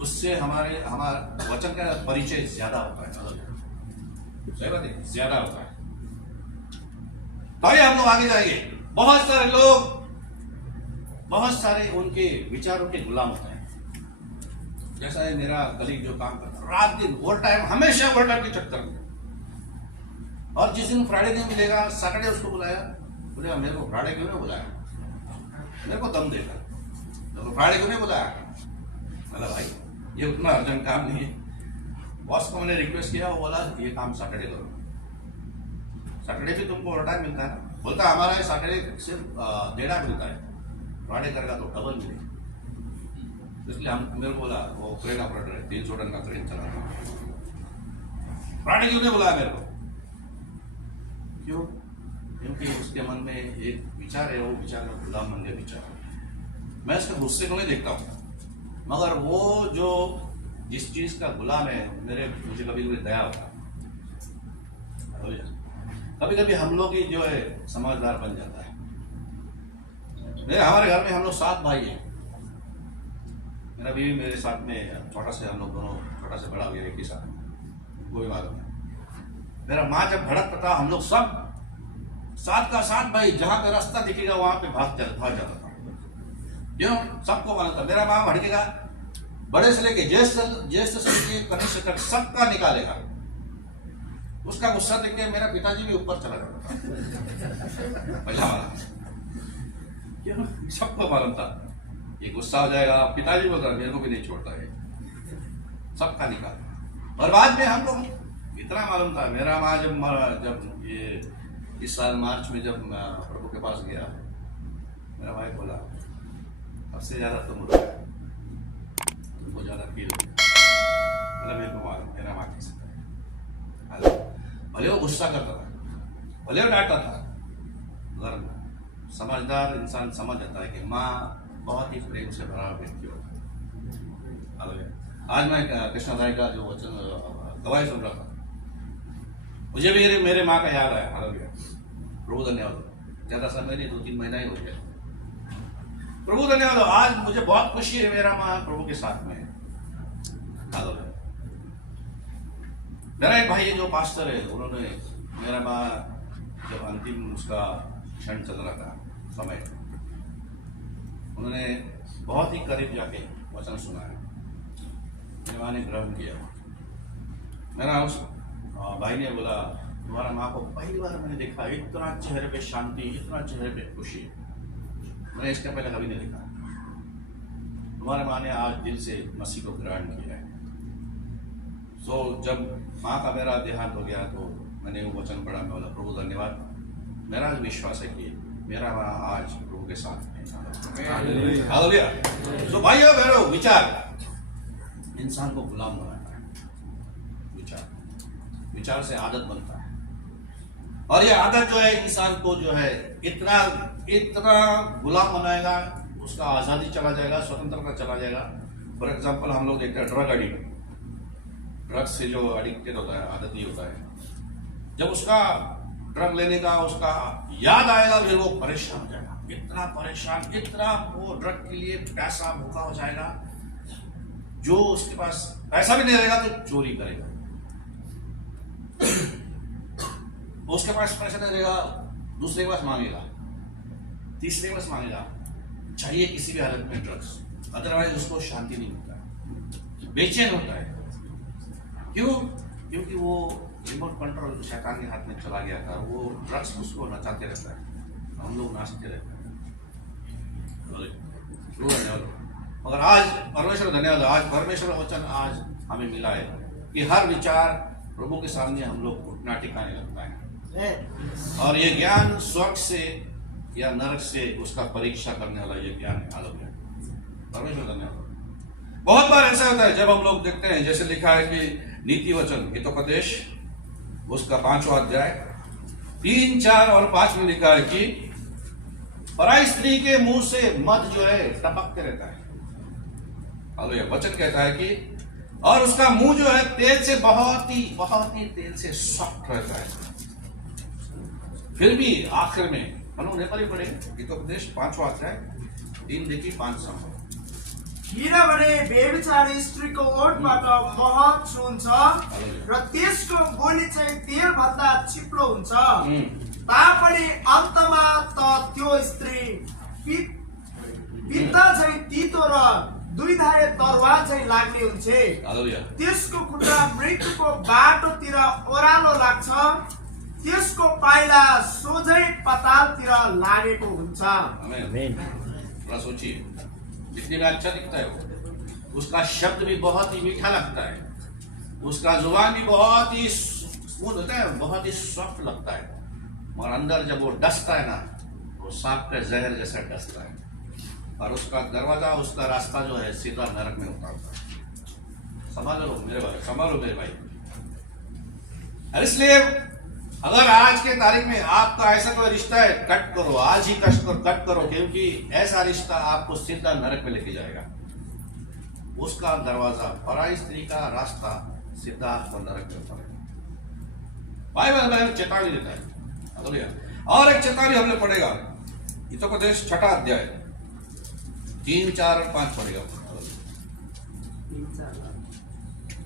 उससे हमारा वचन का परिचय ज्यादा होता है। सही बात है, ज्यादा होता है। हम लोग आगे जाएंगे। बहुत सारे लोग, बहुत सारे उनके विचारों के गुलाम होते हैं। जैसा है मेरा कलीग जो काम करता है, रात दिन ओवर टाइम, हमेशा ओवर टाइम के चक्कर में। और जिस दिन फ्राइडे नहीं मिलेगा, सैटरडे उसको बुलाया, बोलेगा मेरे को फ्राइडे क्यों नहीं बुलाया, मेरे को दम देगा, तो फ्राइडे क्यों नहीं बुलाया। मतलब भाई ये उतना अर्जेंट काम नहीं है। बॉस को मैंने रिक्वेस्ट किया, वो बोला ये काम सैटरडे करो। सैटरडे भी तुमको ओवर टाइम मिलता है ना? बोलता है हमारा सैटरडे सिर्फ 1.5 मिलता है, फ्राइडे करेगा तो डबल मिलेगा। इसलिए हम मेरे को बोला वो क्रेन ऑपरेटर है, 300 टन का क्रेन चला रहा है, फ्राइडे क्यों नहीं बुलाया मेरे को? क्यों? क्योंकि उसके मन में एक विचार है, वो विचार का गुलाम बन गया विचार। मैं इसके गुस्से को नहीं देखता हूँ, मगर वो जो जिस चीज का गुलाम है, मुझे कभी कभी दया होता है। कभी कभी हम लोग ही जो है समझदार बन जाता है। हमारे घर में हम लोग 7 भाई हैं। मेरा बीवी मेरे साथ में, छोटा से हम लोग दोनों, छोटा से बड़ा हुआ एक ही साथ, कोई मालूम है। मेरा माँ जब भड़कता था, हम लोग सब 7 का 7 भाई, जहां पे रास्ता दिखेगा वहां पे भाग जाता था। क्यों? सबको मालूम था मेरा माँ भड़केगा, बड़े से लेके ज्येष्ठ से लेके कनिष्ठ तक सबका निकालेगा। उसका गुस्सा देख के मेरा पिताजी भी ऊपर चला जाता था। पहला वाला क्यों? सबको मालूम था ये गुस्सा हो जाएगा, पिताजी बोलता मेरे को भी नहीं छोड़ता है। सबका निकाल। और बाद में हमको इतना मालूम था, मेरा माँ जब ये इस साल मार्च में जब प्रभु के पास गया, मेरा भाई बोला सबसे ज्यादा तुम रोया, तुमको ज्यादा फील हो गया। मेरे को मालूम मेरा माँ कैसे था। भले वो गुस्सा करता था, भले वो डांटता था, मगर समझदार इंसान समझ जाता है कि माँ बहुत ही प्रेम से भरा व्यक्ति होता है। आज मैं कृष्णा दाई का जो वचन गवाही सुन रहा था, मुझे भी मेरे माँ का याद आया। हालेलुया, प्रभु धन्यवाद। ज्यादा समय नहीं, 2-3 महीना ही हो गया। प्रभु धन्यवाद। आज मुझे बहुत खुशी है, मेरा माँ प्रभु के साथ में है। हालेलुया। मेरा एक भाई जो पास्टर है, उन्होंने मेरा माँ जब अंतिम उसका क्षण चल रहा था समय, उन्होंने बहुत ही करीब जाके वचन सुना है, मेरी माँ ने ग्रहण किया। मेरा उस भाई ने बोला तुम्हारा माँ को पहली बार मैंने देखा, इतना चेहरे पे शांति, इतना चेहरे पे खुशी, मैंने इसके पहले कभी नहीं देखा। तुम्हारे माँ ने आज दिल से मसीह को ग्रहण किया है। सो जब माँ का मेरा देहांत हो गया तो मैंने वो वचन पढ़ा, मैं बोला प्रभु धन्यवाद। मेरा विश्वास है कि मेरा माँ आज प्रभु के साथ है। हालेलुया। तो भाइयों बहनों, विचार इंसान को गुलाम बनाता है। विचार से आदत बनता है, और ये आदत जो है इंसान को जो है इतना गुलाम बनाएगा, उसका आजादी चला जाएगा, स्वतंत्रता चला जाएगा। फॉर एग्जाम्पल हम लोग देखते हैं ड्रग एडिक्ट, ड्रग्स से जो एडिक्टेड होता है, आदती होता है, जब उसका ड्रग लेने का उसका याद आएगा, फिर वो परेशान हो जाएगा, इतना परेशान, इतना वो ड्रग के लिए पैसा भूखा हो जाएगा, जो उसके पास पैसा भी नहीं रहेगा तो चोरी करेगा, उसके पास पैसा नहीं रहेगा दूसरे के पास मांगेगा, तीसरे के पास मांगेगा, चाहिए किसी भी हालत में ड्रग्स, अदरवाइज उसको शांति नहीं मिलता है, बेचैन होता है। क्यों? क्योंकि वो रिमोट कंट्रोल तो शैतान के हाथ में चला गया था, वो ड्रग्स उसको नचाते रहता है, हम लोग नाचते रहते हैं। मगर आज परमेश्वर धन्यवाद, आज परमेश्वर वचन आज हमें मिला है कि हर विचार प्रभु के सामने हम लोग घुटना टिकाने लगता है, और ये ज्ञान स्वर्ग से या नरक से उसका परीक्षा करने वाला ये ज्ञान है। हालेलुया, परमेश्वर धन्यवाद। बहुत बार ऐसा होता है जब हम लोग देखते हैं, जैसे लिखा है कि नीति वचन हितोपदेश उसका 5वां अध्याय 3, 4 और 5 में लिखा है कि पराई स्त्री के मुंह से मध जो है टपकते रहता है। हालेलुया, वचन कहता है कि और उसका मुंह जो है तेल से बहुत ही तेल से सॉफ्ट रहता है। फिर भी आखिर में नेपाली पढ़े हितोपदेश 5वां अध्याय 3 देखि 5 सम्म। किनभने बेविचारी स्त्रीको ओठबाट मह छुन्छ र त्यसको बोली चाहिँ तेलभन्दा चिप्लो हुन्छ, तापनि अन्तमा त त्यो स्त्री पित्त चाहिँ तितो र दुईधारे तरवार चाहिँ लाग्ने हुन्छ। त्यसको खुट्टा मृत्युको बाटोतिर ओह्रालो लाग्छ, त्यसको पाइला सोझै पातालतिर लागेको हुन्छ। सोचिए कितनी अच्छा दिखता है वो, उसका शब्द भी बहुत ही मीठा लगता है, उसका जुबान भी बहुत ही स्मूथ होता है, बहुत ही सॉफ्ट लगता है, और अंदर जब वो डसता है ना, वो सांप का जहर जैसा डसता है, और उसका दरवाजा, उसका रास्ता जो है सीधा नरक में उतारता है। संभालो मेरे भाई, संभालो मेरे भाई। और इसलिए अगर आज के तारीख में आपका ऐसा कोई रिश्ता है, कट करो, आज ही कट करो, क्योंकि ऐसा रिश्ता आपको सीधा नरक में लेके जाएगा। उसका दरवाजा, पराई स्त्री का रास्ता सीधा आपको नरक में उतारेगा। बाइबल चेतावनी देता है। और एक चेतावनी हमने पढ़ेगा हितोपदेश 6वां अध्याय 3, 4 और 5 पढ़ेगा।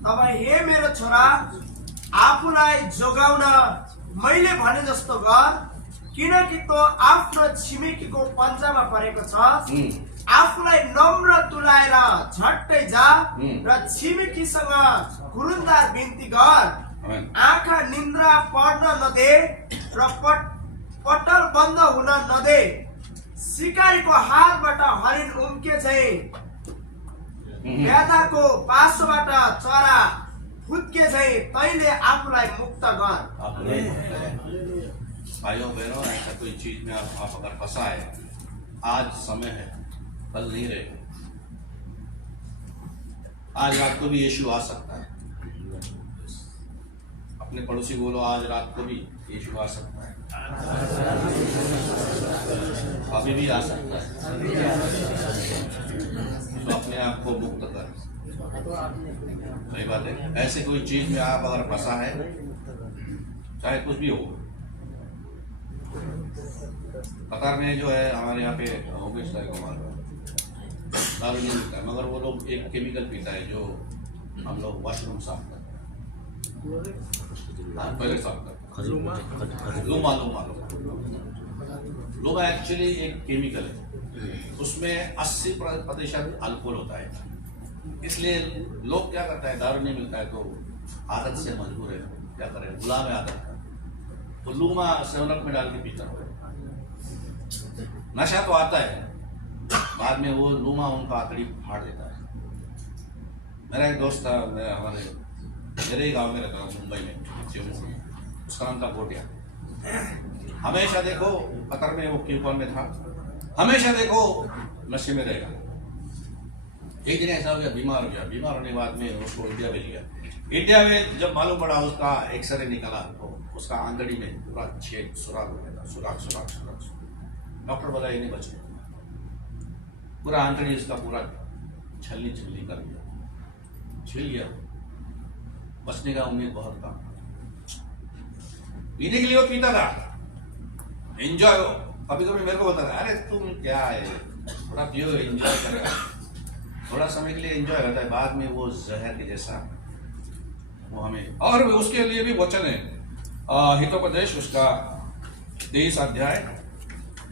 तब हे मेरो छोरा, आफूलाई जोगाउन मैले भने जस्तो गर, किनकि तँ आफ्नो छिमेकीको पन्जामा परेको छस्। आफूलाई नम्र तुलाएर झट्टै जा र छिमेकीसँग गुरुन्दार बिन्ती गर। आँखा निन्द्रा पर्न नदे र पटल बन्द हुन नदे। सिकारीको हातबाट हरिण उम्के चाहिँ व्याधाको पासोबाट चरा फुत्के झैं तैले आफूलाई मुक्त गर। भाइयों बहनों, ऐसा कोई चीज में आप अगर फंसा है, आज समय है, कल नहीं रहेगा। आज रात को भी यीशु आ सकता है। अपने पड़ोसी बोलो, आज रात को भी यीशु आ सकता है, अभी भी आ सकता है। तो अपने आप को मुक्त कर। सही बात है। ऐसे कोई चीज में आप अगर फंसा है, चाहे कुछ भी हो। कतार में जो है हमारे यहाँ पे होमिस दारू नहीं मिलता है, मगर वो लोग एक केमिकल पीता है जो हम लोग वॉशरूम साफ करते हैं। पहले साफ करते हैं लूमा एक्चुअली एक केमिकल है, उसमें 80% अल्कोहल होता है। इसलिए लोग क्या करता है, दारू नहीं मिलता है तो आदत से मजबूर है, क्या करें, गुलाम है आदत का, तो लूमा 7 में डाल के पीता है। नशा तो आता है, बाद में वो लूमा उनका आंतड़ी फाड़ देता है। मेरा एक दोस्त था, मेरे ही गांव में रहता था, मुंबई में, उसका नाम था गोटिया। हमेशा देखो कतर में, वो क्यूकॉन में था, हमेशा देखो नशे में रहेगा। एक दिन ऐसा हो गया, बीमार हो गया। बीमार होने के बाद में उसको इंडिया भेज गया। इंडिया में जब मालूम पड़ा, उसका एक्सरे निकला तो उसका आंतड़ी में पूरा छेद, सुराग हो गया था, सुराग। डॉक्टर बोला ये नहीं बचने, पूरा आंतड़ी इसका पूरा छलनी कर दिया, छिल गया। बचने का उम्मीद बहुत कम। पीने के लिए वो पीता था, एंजॉय हो। कभी कभी मेरे को बोलता था, अरे तुम क्या है, थोड़ा पियो, एंजॉय करेगा, थोड़ा समय के लिए एंजॉय करता है, बाद में वो जहर के जैसा वो हमें। और उसके लिए भी वचन है, हितोपदेश उसका 23 अध्याय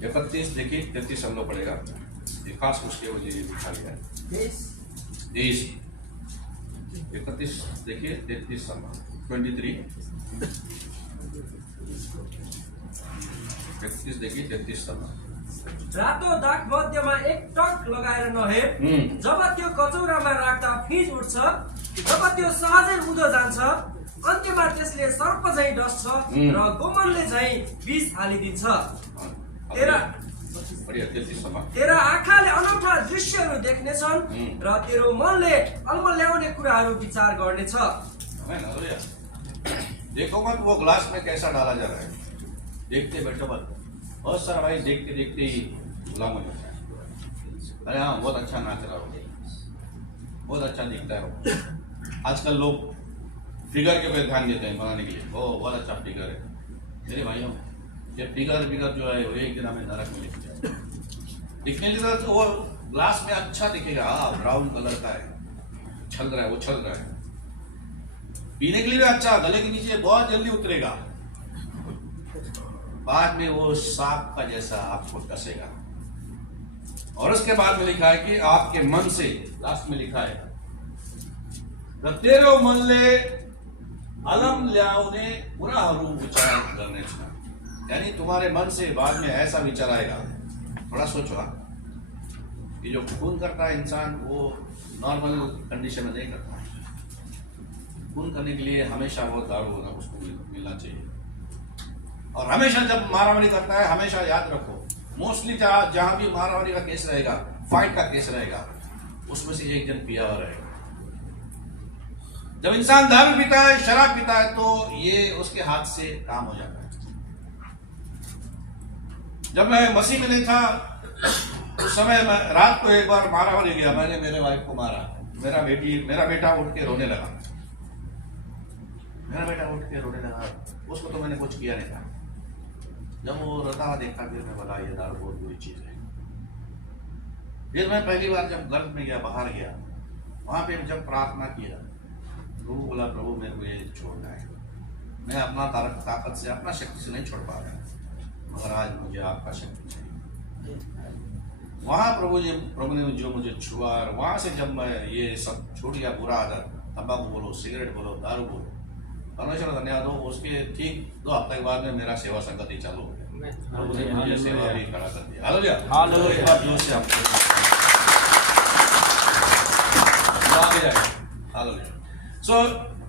31 देखिए 33 हम लोग पढ़ेगा। खास उसके वजह लिखा गया है 23 31 देखिए 33 23 31 देखिए 33 रातो दाग मध्यमा एक टक लगाएर नहेर, जब त्यो कचौरामा राख्दा फिज उठ्छ, जब त्यो सहजै उधो जान्छ, अन्त्यमा त्यसले सर्प झैं डस्छ र गोमनले झैं विष हालिदिन्छ। तेरा आँखाले अनौठा दृश्यहरू देख्नेछन् र तेरो मनले अल्मल्याउने कुराहरू विचार गर्नेछ। देखो मत वो ग्लास में कैसा डाला जा रहा है, देखते बैठो मत। बहुत सारा भाई देखते देखते ही गुलाम हो जाता है। अरे हाँ, बहुत अच्छा नाच रहा हो, बहुत अच्छा दिखता है। आजकल लोग फिगर के पे ध्यान देते हैं बनाने के लिए, वो बहुत अच्छा फिगर है। मेरे भाइयों, ये फिगर जो है वो एक दिन हमें नरक में लिख जाए। दिखने के लिए तो वो ग्लास में अच्छा दिखेगा, ब्राउन कलर का है, छल रहा है, वो छल रहा है। पीने के लिए भी अच्छा, गले के नीचे बहुत जल्दी उतरेगा, बाद में वो सांप का जैसा आपको डसेगा। और उसके बाद में लिखा है कि आपके मन से, लास्ट में लिखा है तेरो मनले अलम ल्याउने कुराहरू विचार गर्ने छ। यानी तुम्हारे मन से बाद में ऐसा विचार आएगा। थोड़ा सोचो, ये जो खून करता है इंसान, वो नॉर्मल कंडीशन में नहीं करता। खून करने के लिए हमेशा वो दारू उसको मिलना चाहिए। और हमेशा जब मारामारी करता है, हमेशा याद रखो, मोस्टली जहां भी मारामारी का केस रहेगा, फाइट का केस रहेगा, उसमें से एक जन पिया हुआ रहेगा। जब इंसान दारू पीता है, शराब पीता है, तो ये उसके हाथ से काम हो जाता है। जब मैं मसीह में नहीं था, उस समय मैं रात को एक बार मारामारी गया, मैंने मेरे वाइफ को मारा। मेरा बेटा उठ के रोने लगा। उसको तो मैंने कुछ किया नहीं था। जब वो रोता हुआ देखा, फिर मैं बोला ये दारू बहुत बुरी चीज है। फिर मैं पहली बार जब गर्भ में गया, बाहर गया, वहां पे जब प्रार्थना किया, प्रभु बोला, प्रभु मेरे को ये छोड़ना है। मैं अपना ताकत से, अपना शक्ति से नहीं छोड़ पा रहा, मगर आज मुझे आपका शक्ति चाहिए। वहां प्रभु ने जो मुझे छुआ, और वहां से जब मैं ये सब छोड़ दिया, बुरा आदत, तंबाकू बोलो, सिगरेट बोलो, दारू बोलो, परमेश्वर धन्यवाद हो, उसके ठीक 2 हफ्ते के बाद में मेरा सेवा संगति चालू हो गया। प्रभु ने मुझे सेवा भी खड़ा कर दिया। हालेलुया। एक बार जोर से आपको आगे जाएगा। हालेलुया। सो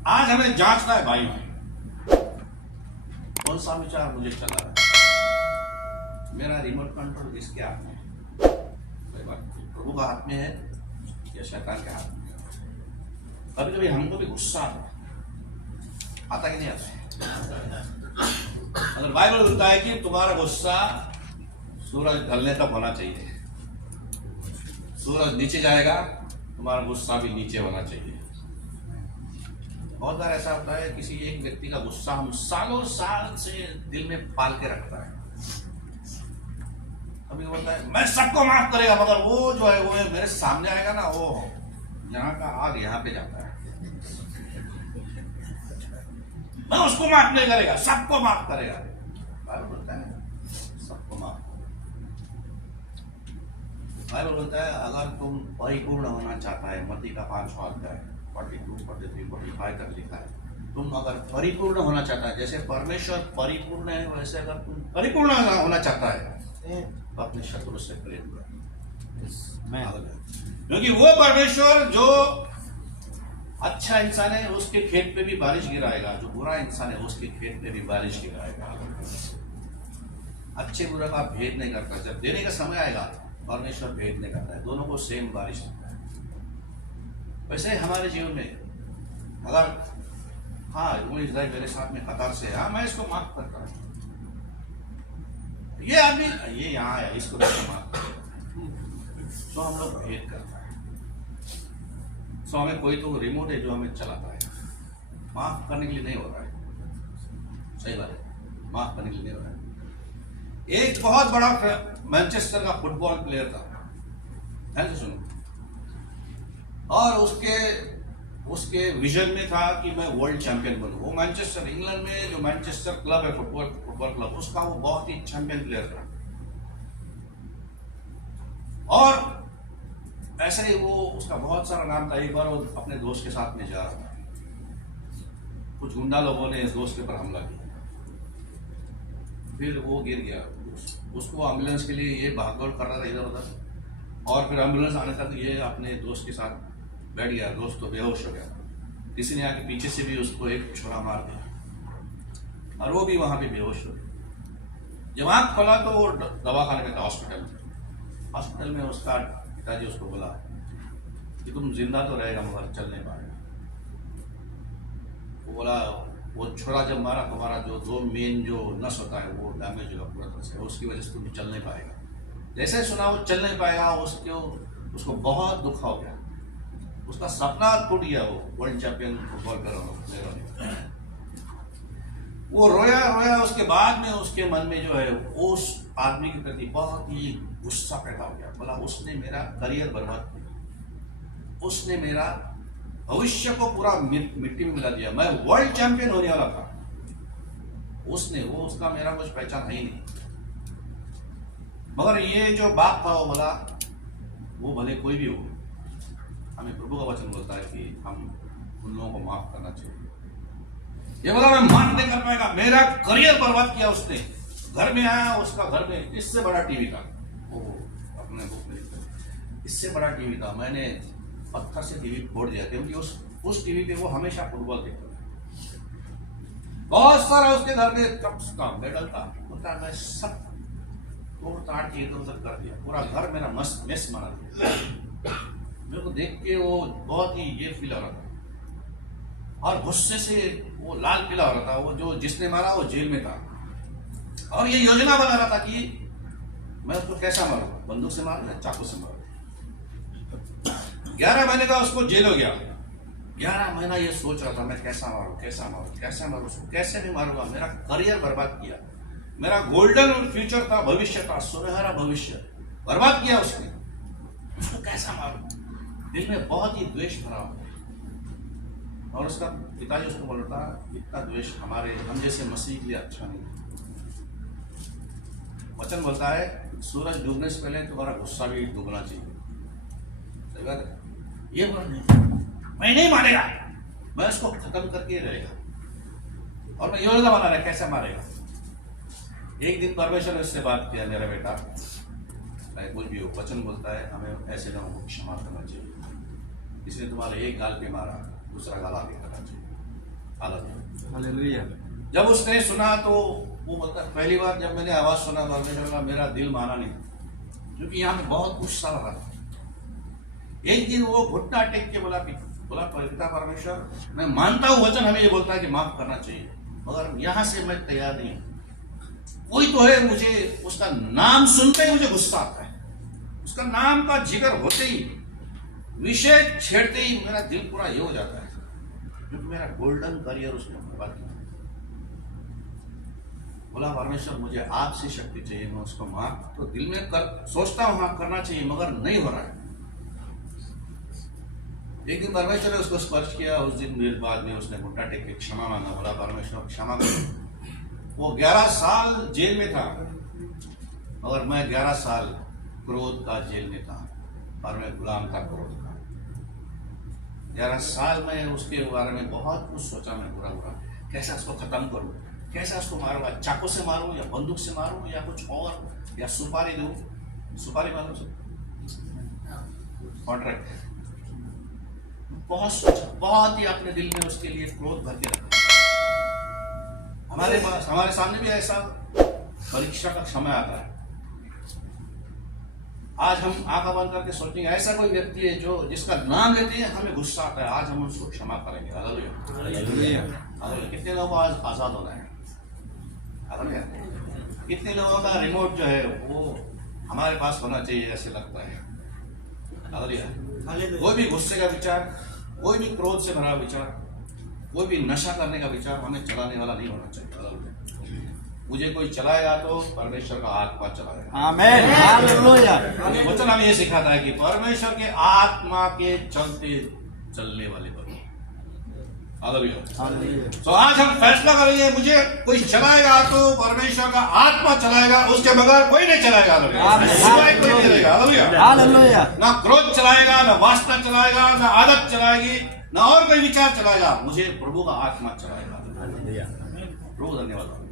आज हमें जांचना है भाई में कौन सा विचार मुझे चला रहा है, मेरा रिमोट कंट्रोल किसके हाथ में है? कोई बात नहीं, प्रभु का हाथ में है या शैतान के हाथ में है? कभी कभी हमको भी गुस्सा आता कि नहीं आता है? अगर बाइबल बोलता है कि तुम्हारा गुस्सा सूरज ढलने तक होना चाहिए, सूरज नीचे जाएगा तुम्हारा गुस्सा भी नीचे होना चाहिए। बहुत बार ऐसा होता है किसी एक व्यक्ति का गुस्सा हम सालों साल से दिल में पाल के रखता है। कभी बोलता है मैं सबको माफ करेगा, मगर वो जो है वो मेरे सामने आएगा ना, वो यहाँ का आग यहाँ पे जाता है। मैं उसको माफ नहीं करेगा, सबको माफ करेगा। बाइबल बोलता है सबको माफ। बाइबल बोलता है अगर तुम परिपूर्ण होना चाहता है, मत्ती का 5वां अध्याय 42, 43, 45 तक लिखा है, तुम अगर परिपूर्ण होना चाहता है, जैसे परमेश्वर परिपूर्ण है वैसे अगर तुम परिपूर्ण होना चाहता है तो अपने शत्रु से प्रेम करो। क्योंकि वो परमेश्वर जो अच्छा इंसान है उसके खेत पे भी बारिश गिराएगा, जो बुरा इंसान है उसके खेत पे भी बारिश गिराएगा। अच्छे बुरा का भेद नहीं करता। जब देने का समय आएगा परमेश्वर भेद नहीं करता है, दोनों को सेम बारिश देता है। वैसे हमारे जीवन में अगर हाँ वो इज़राइल मेरे साथ में कतार से है, हाँ मैं इसको माफ करता हूँ, ये आदमी ये यहाँ है इसको माफ, तो हम लोग भेद करता है। सो हमें कोई तो रिमोट है जो हमें चलाता है, माफ करने के लिए नहीं हो रहा है। सही बात है, माफ करने के लिए नहीं हो रहा है। एक बहुत बड़ा मैनचेस्टर का फुटबॉल प्लेयर था, ध्यान से सुनो, और उसके विजन में था कि मैं वर्ल्ड चैंपियन बनूं। वो मैनचेस्टर इंग्लैंड में जो मैनचेस्टर क्लब है फुटबॉल क्लब, उसका वो बहुत ही चैंपियन प्लेयर था। और ऐसे ही वो उसका बहुत सारा नाम था। एक बार वो अपने दोस्त के साथ में जा रहा था, कुछ गुंडा लोगों ने इस दोस्त के ऊपर हमला किया, फिर वो गिर गया। उसको एम्बुलेंस के लिए ये भागदौड़ कर रहा था इधर उधर, और फिर एम्बुलेंस आने तक ये अपने दोस्त के साथ बैठ गया। दोस्त तो बेहोश हो गया, किसी ने आके पीछे से भी उसको एक छोरा मार दिया और वो भी वहां पे बेहोश हो गया। जब आँख खोला तो वो दवाखाने में था, हॉस्पिटल में उसका पिताजी उसको बोला कि तुम जिंदा तो रहेगा मगर चल नहीं पाएगा। वो बोला वो छोरा जब मारा तुम्हारा जो दो मेन जो नस होता है वो डैमेज होगा पूरा तरह से, उसकी वजह से तुम चल नहीं पाएगा। जैसे सुना वो चल नहीं पाएगा, उसको बहुत दुख हो गया, उसका सपना टूट गया। वो वर्ल्ड चैंपियन फुटबॉल कर रहा, वो रोया रोया। उसके बाद में उसके मन में जो है उस आदमी के प्रति बहुत ही गुस्सा पैदा हो गया। बोला उसने मेरा करियर बर्बाद किया, उसने मेरा भविष्य को पूरा मिट्टी में मिला दिया। मैं वर्ल्ड चैंपियन होने वाला था, उसका मेरा कुछ पहचान है ही नहीं। मगर ये जो बाप था वो बोला वो भले कोई भी हो, हमें प्रभु का वचन बोलता है कि हम उन लोगों को माफ करना चाहिए। ये बोला मैं माफ नहीं कर पाएगा, मेरा करियर बर्बाद किया उसने। घर में आया, उसका घर में इससे बड़ा टीवी था, वो अपने बुक में लिखा इससे बड़ा टीवी था। मैंने पत्थर से टीवी फोड़ दिया क्योंकि उस टीवी पे वो हमेशा फुटबॉल देखता था। बहुत सारा उसके घर में कप्स का मेडल था, उतना मैं सब तोड़ ताड़ के इधर उधर कर दिया, पूरा घर मेरा मस्त मेस बना दिया। मेरे को देख के वो बहुत ही ये फील हो रहा था और गुस्से से वो लाल पीला हो रहा था। वो जो जिसने मारा वो जेल में था और ये योजना बना रहा था कि मैं उसको कैसा मारूं, बंदूक से मारूं या चाकू से मारूं। 11 महीने का उसको जेल हो गया। 11 महीना ये सोच रहा था मैं कैसा मारूं, उसको कैसे भी मारूंगा। मेरा करियर बर्बाद किया, मेरा गोल्डन फ्यूचर था, भविष्य था, सुनहरा भविष्य बर्बाद किया उसने। उसको कैसा मारूं, दिल में बहुत ही द्वेष भरा। और उसका पिताजी उसको बोल रहा था इतना द्वेष हम जैसे मसीह के लिए अच्छा नहीं। वचन बोलता है सूरज डूबने से पहले तुम्हारा गुस्सा भी डूबना चाहिए। सही बात है। ये बोल मैं नहीं मारेगा, मैं उसको खत्म करके रहेगा और मैं योजना बना रहा कैसे मारेगा। एक दिन परमेश्वर ने उससे बात किया, मेरा बेटा कुछ भी हो, वचन बोलता है हमें ऐसे लोगों को क्षमा करना चाहिए। इसने तुम्हारे एक गाल पे मारा, दूसरा गाल आगे करना चाहिए। हालेलुया। हालेलुया। जब उसने सुना तो वो बोलता, पहली बार जब मैंने आवाज सुना परमेश्वर का, मेरा दिल माना नहीं, क्योंकि यहाँ पे बहुत गुस्सा लगा। एक दिन वो घुटना टेक के बोला पिता परमेश्वर, मैं मानता हूँ वचन हमें ये बोलता है कि माफ करना चाहिए, मगर यहाँ से मैं तैयार नहीं हूँ। कोई तो है, मुझे उसका नाम सुनते ही मुझे गुस्सा आता है, उसका नाम का जिक्र होते ही, विषय छेड़ते ही मेरा दिल पूरा ये हो जाता है, क्योंकि मेरा गोल्डन करियर उसने बर्बाद किया। बोला परमेश्वर मुझे आपसे शक्ति चाहिए, मैं उसको माफ तो दिल में सोचता हूँ हाँ करना चाहिए, मगर नहीं हो रहा है। एक दिन परमेश्वर ने उसको स्पर्श किया, उस दिन मेरे बाद में उसने घुटना टेक के क्षमा मांगा, बोला परमेश्वर क्षमा करो। वो 11 साल जेल में था, मगर मैं 11 साल क्रोध का जेल में था, और मैं गुलाम था क्रोध का। 11 साल में उसके बारे में बहुत कुछ सोचा, मैं बुरा कैसा उसको खत्म करूं, कैसा उसको मारूंगा, चाकू से मारूं या बंदूक से मारूं या कुछ और, या सुपारी दूं, सुपारी मारूं, कॉन्ट्रैक्ट। बहुत सोचा, बहुत ही अपने दिल में उसके लिए क्रोध भर के रखा। हमारे सामने भी ऐसा परीक्षा का समय आता है। आज हम आंख बंद करके सोचेंगे ऐसा कोई व्यक्ति है जो जिसका नाम लेते हैं हमें गुस्सा आता है, आज हम उसको क्षमा करेंगे। हालेलुया। हालेलुया। कितने लोगों को आज आजाद होना है? हालेलुया। कितने लोगों का रिमोट जो है वो हमारे पास होना चाहिए ऐसे लगता है। हालेलुया। कोई भी गुस्से का विचार, कोई भी क्रोध से भरा विचार, कोई भी नशा करने का विचार हमें चलाने वाला नहीं होना चाहिए। मुझे कोई चलाएगा तो परमेश्वर का आत्मा चलाएगा। आमीन। हालेलुया। वचन हमें ये सिखाता है कि परमेश्वर के आत्मा के चलते चलने वाले बनो। हालेलुया। तो आज हम फैसला करेंगे, मुझे कोई चलाएगा तो परमेश्वर का आत्मा चलाएगा, उसके बगैर कोई नहीं चलाएगा। हालेलुया। ना क्रोध चलाएगा, ना वासना चलाएगा, ना आदत चलाएगी, ना और कोई विचार चलाएगा, मुझे प्रभु का आत्मा चलाएगा। प्रभु धन्यवाद।